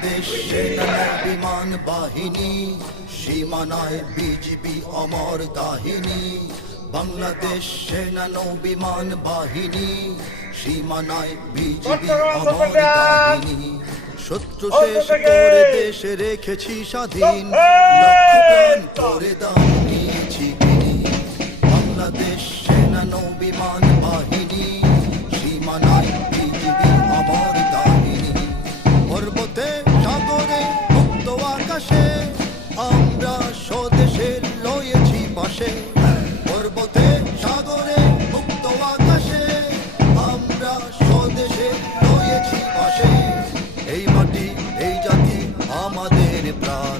বাংলাদেশ সেনা বিমান বাহিনী, সীমানায় বিজিবি অমর কাহিনী। বাংলাদেশ সেনা বিমান বাহিনী, সীমানায় বিজিবি অমর কাহিনী। শত্রু শেষ করে দেশে রেখেছি স্বাধীন, লক্ষ প্রাণ করে দান নিয়েছি কিনি। বাংলাদেশ সেনা বিমান বাহিনী, সীমানায় বিজিবি অমর কাহিনী। পর্বতে সাগরে মুক্ত আকাশে আমরা স্বদেশের রয়েছি পাশে। পর্বতে সাগরে মুক্ত আকাশে আমরা স্বদেশের রয়েছি পাশে। এই মাটি এই জাতি আমাদের প্রাণ,